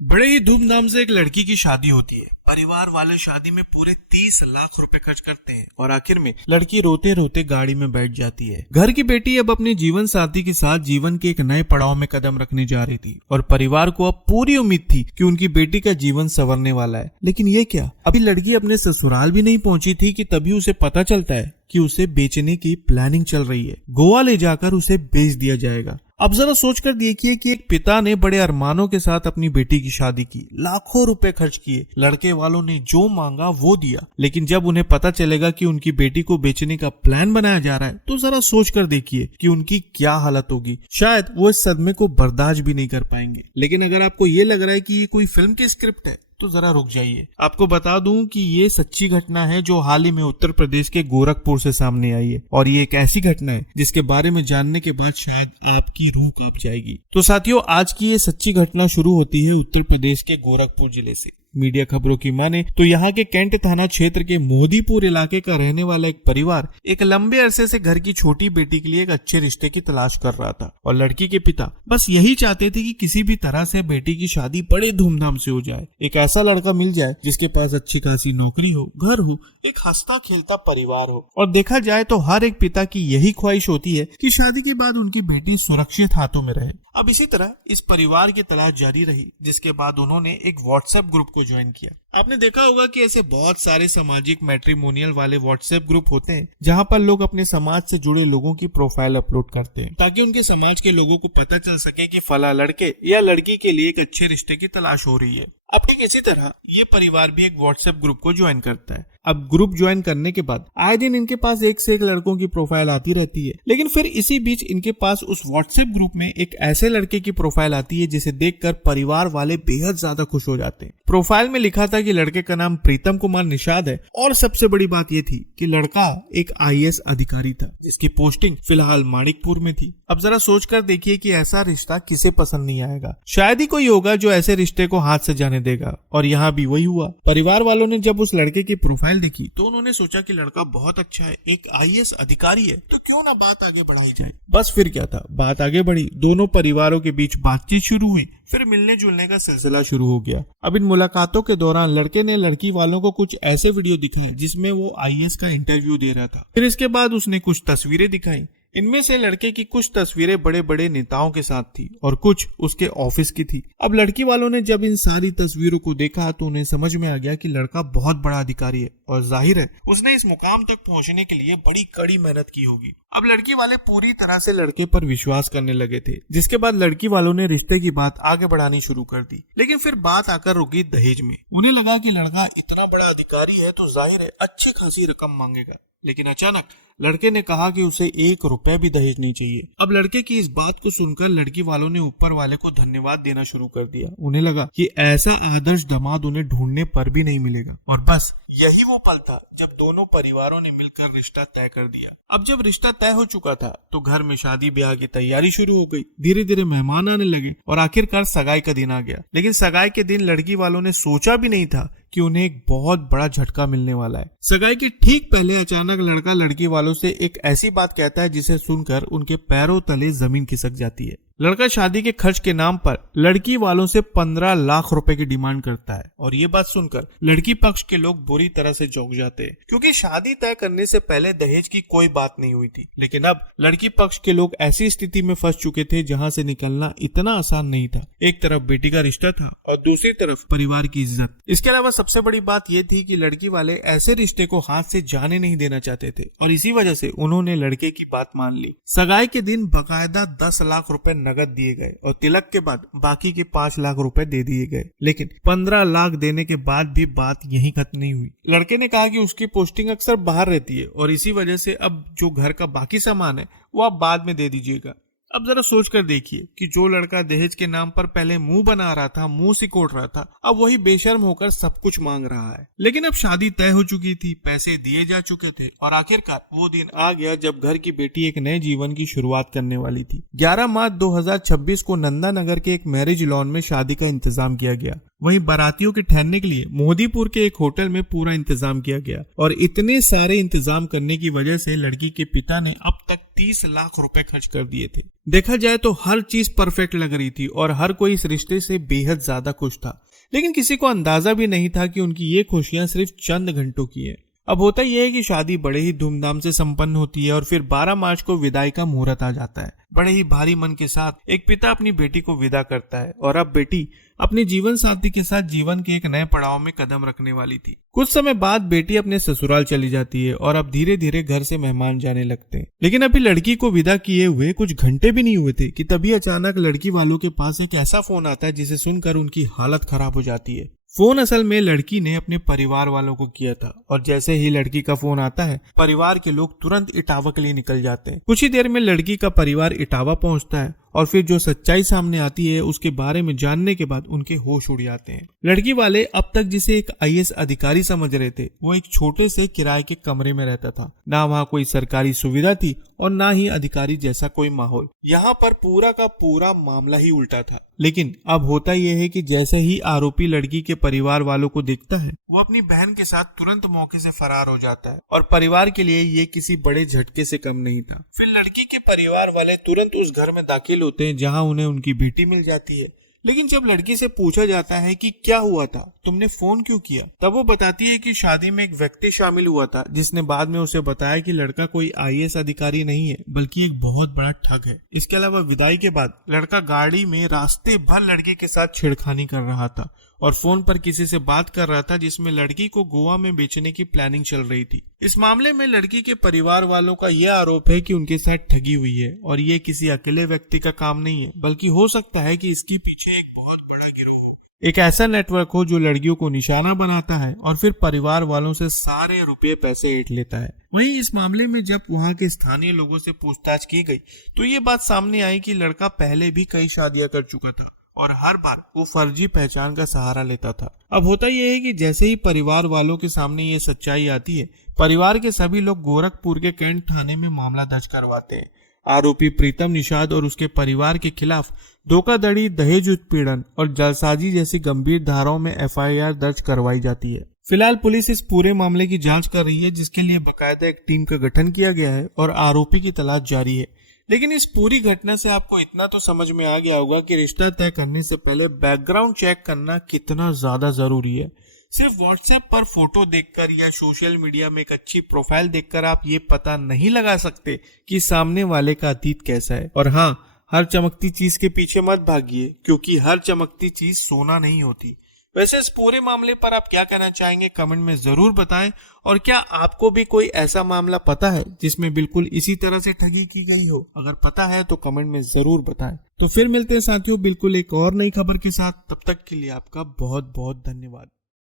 बड़े ही धूमधाम से एक लड़की की शादी होती है। परिवार वाले शादी में पूरे 30 लाख रुपए खर्च करते हैं और आखिर में लड़की रोते रोते गाड़ी में बैठ जाती है। घर की बेटी अब अपने जीवन साथी के साथ जीवन के एक नए पड़ाव में कदम रखने जा रही थी और परिवार को अब पूरी उम्मीद थी कि उनकी बेटी का जीवन संवरने वाला है। लेकिन ये क्या, अभी लड़की अपने ससुराल भी नहीं पहुंची थी कि तभी उसे पता चलता है कि उसे बेचने की प्लानिंग चल रही है। गोवा ले जाकर उसे बेच दिया जाएगा। अब जरा सोचकर देखिए कि एक पिता ने बड़े अरमानों के साथ अपनी बेटी की शादी की, लाखों रुपए खर्च किए, लड़के वालों ने जो मांगा वो दिया, लेकिन जब उन्हें पता चलेगा कि उनकी बेटी को बेचने का प्लान बनाया जा रहा है तो जरा सोचकर देखिए कि उनकी क्या हालत होगी। शायद वो इस सदमे को बर्दाश्त भी नहीं कर पाएंगे। लेकिन अगर आपको ये लग रहा है कि ये कोई फिल्म की स्क्रिप्ट है तो जरा रुक जाइए। आपको बता दूं कि ये सच्ची घटना है जो हाल ही में उत्तर प्रदेश के गोरखपुर से सामने आई है और ये एक ऐसी घटना है जिसके बारे में जानने के बाद शायद आपकी रूह कांप जाएगी। तो साथियों, आज की ये सच्ची घटना शुरू होती है उत्तर प्रदेश के गोरखपुर जिले से। मीडिया खबरों की माने तो यहाँ के कैंट थाना क्षेत्र के मोदीपुर इलाके का रहने वाला एक परिवार एक लंबे अरसे से घर की छोटी बेटी के लिए एक अच्छे रिश्ते की तलाश कर रहा था और लड़की के पिता बस यही चाहते थे कि किसी भी तरह से बेटी की शादी बड़े धूमधाम से हो जाए। एक ऐसा लड़का मिल जाए जिसके पास अच्छी खासी नौकरी हो, घर हो, एक हंसता खेलता परिवार हो। और देखा जाए तो हर एक पिता की यही ख्वाहिश होती है कि शादी के बाद उनकी बेटी सुरक्षित हाथों में रहे। अब इसी तरह इस परिवार की तलाश जारी रही, जिसके बाद उन्होंने एक व्हाट्सएप ग्रुप को ज्वाइन किया। आपने देखा होगा कि ऐसे बहुत सारे सामाजिक मैट्रिमोनियल वाले व्हाट्सएप ग्रुप होते हैं जहां पर लोग अपने समाज से जुड़े लोगों की प्रोफाइल अपलोड करते हैं ताकि उनके समाज के लोगों को पता चल सके कि फला लड़के या लड़की के लिए एक अच्छे रिश्ते की तलाश हो रही है। अब ठीक इसी तरह ये परिवार भी एक व्हाट्सएप ग्रुप को ज्वाइन करता है। अब ग्रुप ज्वाइन करने के बाद आए दिन इनके पास एक से एक लड़कों की प्रोफाइल आती रहती है, लेकिन फिर इसी बीच इनके पास उस व्हाट्सएप ग्रुप में एक ऐसे लड़के की प्रोफाइल आती है जिसे देखकर परिवार वाले बेहद ज्यादा खुश हो जाते हैं। प्रोफाइल में लिखा था कि लड़के का नाम प्रीतम कुमार निषाद है और सबसे बड़ी बात यह थी कि लड़का एक आईएएस अधिकारी था जिसकी पोस्टिंग फिलहाल माणिकपुर में थी। अब जरा सोचकर देखिए कि ऐसा रिश्ता किसे पसंद नहीं आएगा। शायद ही कोई होगा जो ऐसे रिश्ते को हाथ से जाने देगा। और यहाँ भी वही हुआ। परिवार वालों ने जब उस लड़के की प्रोफाइल देखी तो उन्होंने सोचा कि लड़का बहुत अच्छा है, एक आईएएस अधिकारी है, तो क्यों ना बात आगे बढ़ाई जाए। बस फिर क्या था, बात आगे बढ़ी। दोनों परिवारों के बीच बातचीत शुरू हुई, फिर मिलने जुलने का सिलसिला शुरू हो गया। अब इन मुलाकातों के दौरान लड़के ने लड़की वालों को कुछ ऐसे वीडियो दिखाए जिसमें वो आईएएस का इंटरव्यू दे रहा था। फिर इसके बाद उसने कुछ तस्वीरें दिखाई। इनमें से लड़के की कुछ तस्वीरें बड़े बड़े नेताओं के साथ थी और कुछ उसके ऑफिस की थी। अब लड़की वालों ने जब इन सारी तस्वीरों को देखा तो उन्हें समझ में आ गया कि लड़का बहुत बड़ा अधिकारी है और जाहिर है उसने इस मुकाम तक पहुंचने के लिए बड़ी कड़ी मेहनत की होगी। अब लड़की वाले पूरी तरह से लड़के पर विश्वास करने लगे थे, जिसके बाद लड़की वालों ने रिश्ते की बात आगे बढ़ानी शुरू कर दी। लेकिन फिर बात आकर रुकी दहेज में। उन्हें लगा कि लड़का इतना बड़ा अधिकारी है तो जाहिर है अच्छी खासी रकम मांगेगा, लेकिन अचानक लड़के ने कहा कि उसे 1 रुपए भी दहेज नहीं चाहिए। अब लड़के की इस बात को सुनकर लड़की वालों ने ऊपर वाले को धन्यवाद देना शुरू कर दिया। उन्हें लगा कि ऐसा आदर्श दामाद उन्हें ढूंढने पर भी नहीं मिलेगा। और बस यही वो पल था जब दोनों परिवारों ने मिलकर रिश्ता तय कर दिया। अब जब रिश्ता तय हो चुका था तो घर में शादी ब्याह की तैयारी शुरू हो गई। धीरे धीरे मेहमान आने लगे और आखिरकार सगाई का दिन आ गया। लेकिन सगाई के दिन लड़की वालों ने सोचा भी नहीं था कि उन्हें एक बहुत बड़ा झटका मिलने वाला है। सगाई के ठीक पहले अचानक लड़का लड़की वालों से एक ऐसी बात कहता है जिसे सुनकर उनके पैरों तले जमीन खिसक जाती है। लड़का शादी के खर्च के नाम पर लड़की वालों से 15 लाख रुपए की डिमांड करता है और ये बात सुनकर लड़की पक्ष के लोग बुरी तरह से चौंक जाते हैं, क्योंकि शादी तय करने से पहले दहेज की कोई बात नहीं हुई थी। लेकिन अब लड़की पक्ष के लोग ऐसी स्थिति में फंस चुके थे जहां से निकलना इतना आसान नहीं था। एक तरफ बेटी का रिश्ता था और दूसरी तरफ परिवार की इज्जत। इसके अलावा सबसे बड़ी बात यह थी कि लड़की वाले ऐसे रिश्ते को हाथ से जाने नहीं देना चाहते थे और इसी वजह से उन्होंने लड़के की बात मान ली। सगाई के दिन बाकायदा 10 लाख रुपए नगद दिए गए और तिलक के बाद बाकी के 5 लाख रुपए दे दिए गए। लेकिन 15 लाख देने के बाद भी बात यहीं खत्म नहीं हुई। लड़के ने कहा कि उसकी पोस्टिंग अक्सर बाहर रहती है और इसी वजह से अब जो घर का बाकी सामान है वो आप बाद में दे दीजिएगा। अब जरा सोच कर देखिए कि जो लड़का दहेज के नाम पर पहले मुंह बना रहा था, मुंह सिकोड़ रहा था, अब वही बेशर्म होकर सब कुछ मांग रहा है। लेकिन अब शादी तय हो चुकी थी, पैसे दिए जा चुके थे और आखिरकार वो दिन आ गया जब घर की बेटी एक नए जीवन की शुरुआत करने वाली थी। 11 मार्च 2026 को नंदा नगर के एक मैरिज लॉन में शादी का इंतजाम किया गया। वहीं बारातियों के ठहरने के लिए मोदीपुर के एक होटल में पूरा इंतजाम किया गया और इतने सारे इंतजाम करने की वजह से लड़की के पिता ने अब तक 30 लाख रुपए खर्च कर दिए थे। देखा जाए तो हर चीज परफेक्ट लग रही थी और हर कोई इस रिश्ते से बेहद ज्यादा खुश था, लेकिन किसी को अंदाजा भी नहीं था कि उनकी ये खुशियां सिर्फ चंद घंटों की है। अब होता यह है कि शादी बड़े ही धूमधाम से संपन्न होती है और फिर 12 मार्च को विदाई का मुहूर्त आ जाता है। बड़े ही भारी मन के साथ एक पिता अपनी बेटी को विदा करता है और अब बेटी अपने जीवन साथी के साथ जीवन के एक नए पड़ाव में कदम रखने वाली थी। कुछ समय बाद बेटी अपने ससुराल चली जाती है और अब धीरे धीरे घर से मेहमान जाने लगते हैं। लेकिन अभी लड़की को विदा किए हुए कुछ घंटे भी नहीं हुए थे कि तभी अचानक लड़की वालों के पास एक ऐसा फोन आता है जिसे सुनकर उनकी हालत खराब हो जाती है। फोन असल में लड़की ने अपने परिवार वालों को किया था और जैसे ही लड़की का फोन आता है परिवार के लोग तुरंत इटावा के लिए निकल जाते हैं। कुछ ही देर में लड़की का परिवार इटावा पहुंचता है और फिर जो सच्चाई सामने आती है उसके बारे में जानने के बाद उनके होश उड़ जाते हैं। लड़की वाले अब तक जिसे एक आईएएस अधिकारी समझ रहे थे वो एक छोटे से किराए के कमरे में रहता था। ना वहाँ कोई सरकारी सुविधा थी और ना ही अधिकारी जैसा कोई माहौल। यहाँ पर पूरा का पूरा मामला ही उल्टा था। लेकिन अब होता यह है कि जैसे ही आरोपी लड़की के परिवार वालों को देखता है वो अपनी बहन के साथ तुरंत मौके से फरार हो जाता है और परिवार के लिए ये किसी बड़े झटके से कम नहीं था। फिर लड़की के परिवार वाले तुरंत उस घर में दाखिल होते हैं जहां उन्हें उनकी बेटी मिल जाती है। लेकिन जब लड़की से पूछा जाता है कि क्या हुआ था, तुमने फोन क्यों किया, तब वो बताती है कि शादी में एक व्यक्ति शामिल हुआ था जिसने बाद में उसे बताया कि लड़का कोई आईएएस अधिकारी नहीं है बल्कि एक बहुत बड़ा ठग है। इसके अलावा विदाई के बाद लड़का गाड़ी में रास्ते भर लड़की के साथ छेड़खानी कर रहा था और फोन पर किसी से बात कर रहा था जिसमें लड़की को गोवा में बेचने की प्लानिंग चल रही थी। इस मामले में लड़की के परिवार वालों का यह आरोप है कि उनके साथ ठगी हुई है और ये किसी अकेले व्यक्ति का काम नहीं है बल्कि हो सकता है कि इसके पीछे एक बहुत बड़ा गिरोह हो, एक ऐसा नेटवर्क हो जो लड़कियों को निशाना बनाता है और फिर परिवार वालों से सारे रुपए पैसे ऐंठ लेता है। वहीं इस मामले में जब वहां के स्थानीय लोगों से पूछताछ की गई तो ये बात सामने आई कि लड़का पहले भी कई शादियां कर चुका था और हर बार वो फर्जी पहचान का सहारा लेता था। अब होता यह है कि जैसे ही परिवार वालों के सामने ये सच्चाई आती है परिवार के सभी लोग गोरखपुर के कैंट थाने में मामला दर्ज करवाते हैं। आरोपी प्रीतम निषाद और उसके परिवार के खिलाफ धोखाधड़ी, दहेज उत्पीड़न और जालसाजी जैसी गंभीर धाराओं में एफआईआर दर्ज करवाई जाती है। फिलहाल पुलिस इस पूरे मामले की जांच कर रही है जिसके लिए बाकायदा एक टीम का गठन किया गया है और आरोपी की तलाश जारी है। लेकिन इस पूरी घटना से आपको इतना तो समझ में आ गया होगा कि रिश्ता तय करने से पहले बैकग्राउंड चेक करना कितना ज्यादा जरूरी है। सिर्फ व्हाट्सएप पर फोटो देखकर या सोशल मीडिया में एक अच्छी प्रोफाइल देखकर आप ये पता नहीं लगा सकते कि सामने वाले का अतीत कैसा है। और हाँ, हर चमकती चीज के पीछे मत भागिए क्योंकि हर चमकती चीज सोना नहीं होती। वैसे इस पूरे मामले पर आप क्या कहना चाहेंगे कमेंट में जरूर बताएं और क्या आपको भी कोई ऐसा मामला पता है जिसमें बिल्कुल इसी तरह से ठगी की गई हो? अगर पता है तो कमेंट में जरूर बताएं। तो फिर मिलते हैं साथियों बिल्कुल एक और नई खबर के साथ। तब तक के लिए आपका बहुत बहुत धन्यवाद।